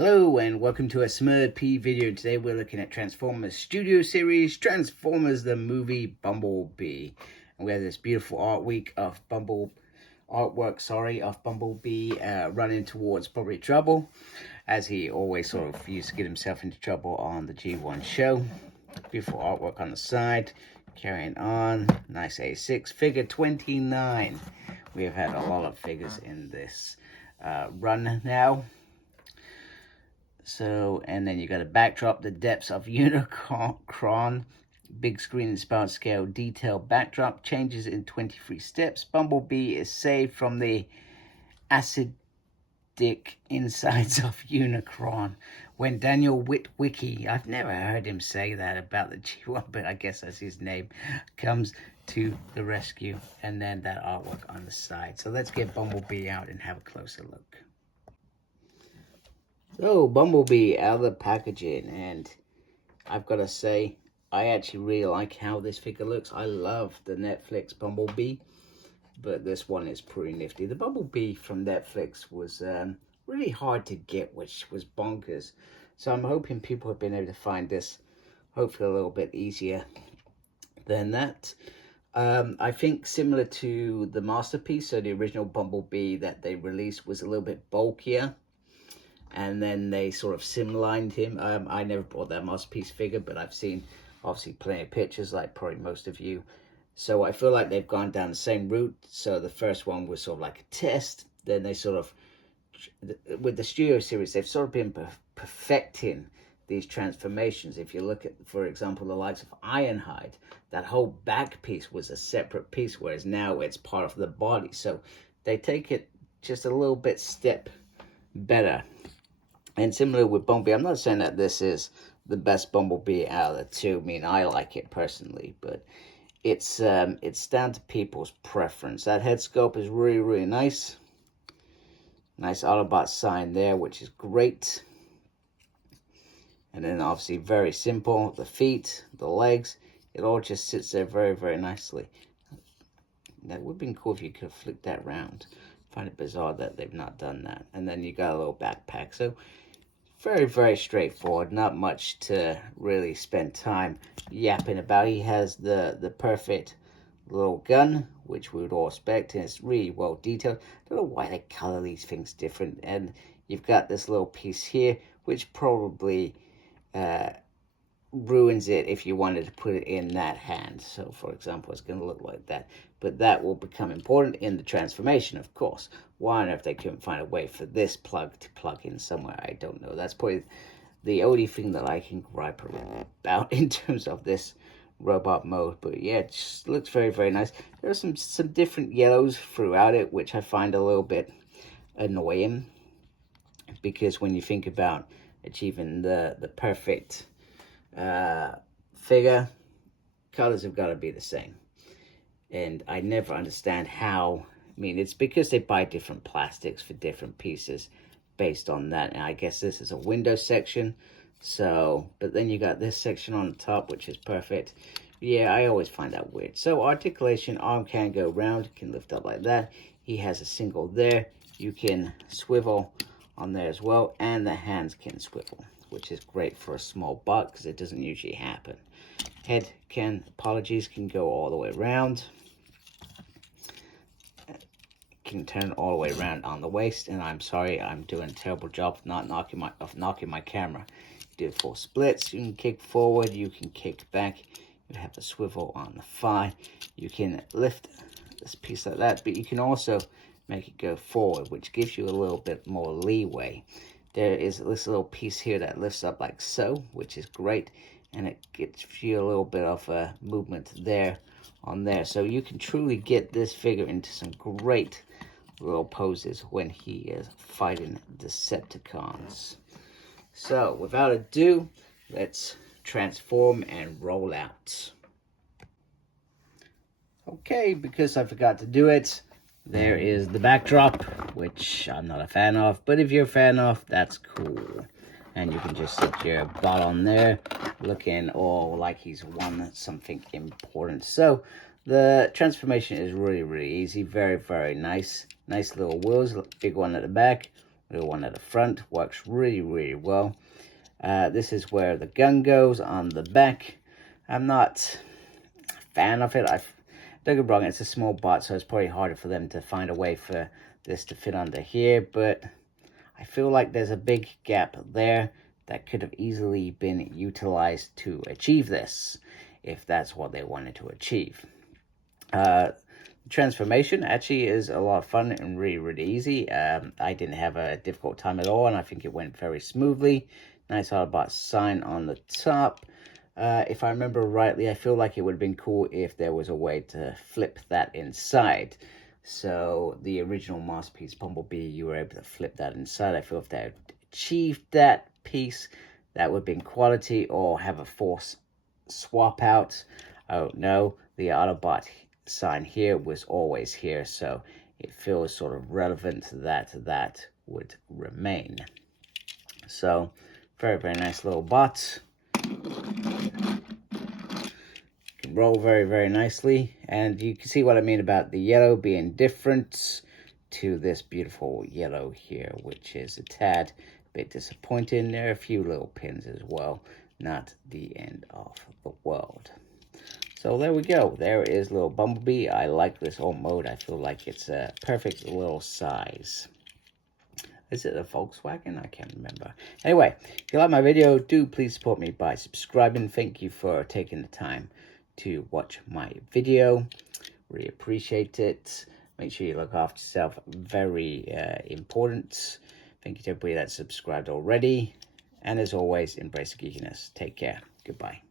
Hello and welcome to a Smurd P video. Today we're looking at Transformers Studio Series, Transformers the movie Bumblebee. And we have this beautiful artwork of Bumblebee running towards probably trouble, as he always sort of used to get himself into trouble on the G1 show. Beautiful artwork on the side. Carrying on, nice A6, figure 29. We have had a lot of figures in this run now. So, and then you got a backdrop, the Depths of Unicron, big screen inspired scale detail backdrop, changes in 23 steps. Bumblebee is saved from the acidic insides of Unicron when Daniel Witwicky, I've never heard him say that about the G1, but I guess that's his name, comes to the rescue. And then that artwork on the side. So let's get Bumblebee out and have a closer look. So, Bumblebee out of the packaging, and I've got to say, I actually really like how this figure looks. I love the Netflix Bumblebee, but this one is pretty nifty. The Bumblebee from Netflix was really hard to get, which was bonkers. So I'm hoping people have been able to find this, hopefully a little bit easier than that. I think similar to the Masterpiece, so the original Bumblebee that they released was a little bit bulkier. And then they sort of sim-lined him. I never bought that Masterpiece figure, but I've seen, obviously, plenty of pictures, like probably most of you. So I feel like they've gone down the same route. So the first one was sort of like a test. Then they sort of, with the Studio Series, they've sort of been perfecting these transformations. If you look at, for example, the likes of Ironhide, that whole back piece was a separate piece, whereas now it's part of the body. So they take it just a little bit step better. And similar with Bumblebee, I'm not saying that this is the best Bumblebee out of the two. I mean, I like it personally, but it's down to people's preference. That head sculpt is really, really nice. Nice Autobot sign there, which is great. And then obviously very simple. The feet, the legs, it all just sits there very, very nicely. That would have been cool if you could have flicked that round. I find it bizarre that they've not done that. And then you got a little backpack. So very, very straightforward. Not much to really spend time yapping about. He has the perfect little gun, which we would all expect, and it's really well detailed. I don't know why they color these things different. And you've got this little piece here, which probably ruins it if you wanted to put it in that hand. So, for example, it's going to look like that. But that will become important in the transformation, of course. Why on earth they couldn't find a way for this plug to plug in somewhere, I don't know. That's probably the only thing that I can gripe about in terms of this robot mode. But yeah, it just looks very, very nice. There are some different yellows throughout it, which I find a little bit annoying. Because when you think about achieving the perfect figure, colors have got to be the same. And I never understand how. I mean, it's because they buy different plastics for different pieces based on that. And I guess this is a window section. So, but then you got this section on the top, which is perfect. Yeah, I always find that weird. So articulation, arm can go round, can lift up like that. He has a single there. You can swivel on there as well. And the hands can swivel, which is great for a small bot because it doesn't usually happen. Head can go all the way around. Can turn all the way around on the waist, and I'm sorry, I'm doing a terrible job of not knocking my camera. You do 4 splits. You can kick forward. You can kick back. You have a swivel on the thigh. You can lift this piece like that, but you can also make it go forward, which gives you a little bit more leeway. There is this little piece here that lifts up like so, which is great, and it gives you a little bit of a movement there on there. So you can truly get this figure into some great little poses when he is fighting Decepticons. So without ado, let's transform and roll out. Okay, because I forgot to do it, there is the backdrop, which I'm not a fan of, but if you're a fan of, that's cool. And you can just sit your bot on there, looking all like he's won something important. So the transformation is really, really easy. Very, very nice. Nice little wheels, big one at the back, Little one at the front, works really, really well. This is where the gun goes on the back. I'm not a fan of it. Don't get me wrong, it's a small bot, so it's probably harder for them to find a way for this to fit under here, but I feel like there's a big gap there that could have easily been utilized to achieve this, if that's what they wanted to achieve. Transformation actually is a lot of fun and really, really easy. I didn't have a difficult time at all, and I think it went very smoothly. Nice Autobot sign on the top. If I remember rightly, I feel like it would have been cool if there was a way to flip that inside. So the original Masterpiece Bumblebee, you were able to flip that inside. I feel if they had achieved that piece, that would have been quality, or have a force swap out. Oh no, the Autobot sign here was always here, so it feels sort of relevant that that would remain. So very, very nice little bot. Can roll very, very nicely, and you can see what I mean about the yellow being different to this beautiful yellow here, which is a tad bit disappointing. There are a few little pins as well, not the end of the world. So there we go. There is little Bumblebee. I like this old mode. I feel like it's a perfect little size. Is it a Volkswagen? I can't remember. Anyway, if you like my video, do please support me by subscribing. Thank you for taking the time to watch my video. Really appreciate it. Make sure you look after yourself. Very important. Thank you to everybody that's subscribed already. And as always, embrace the geekiness. Take care. Goodbye.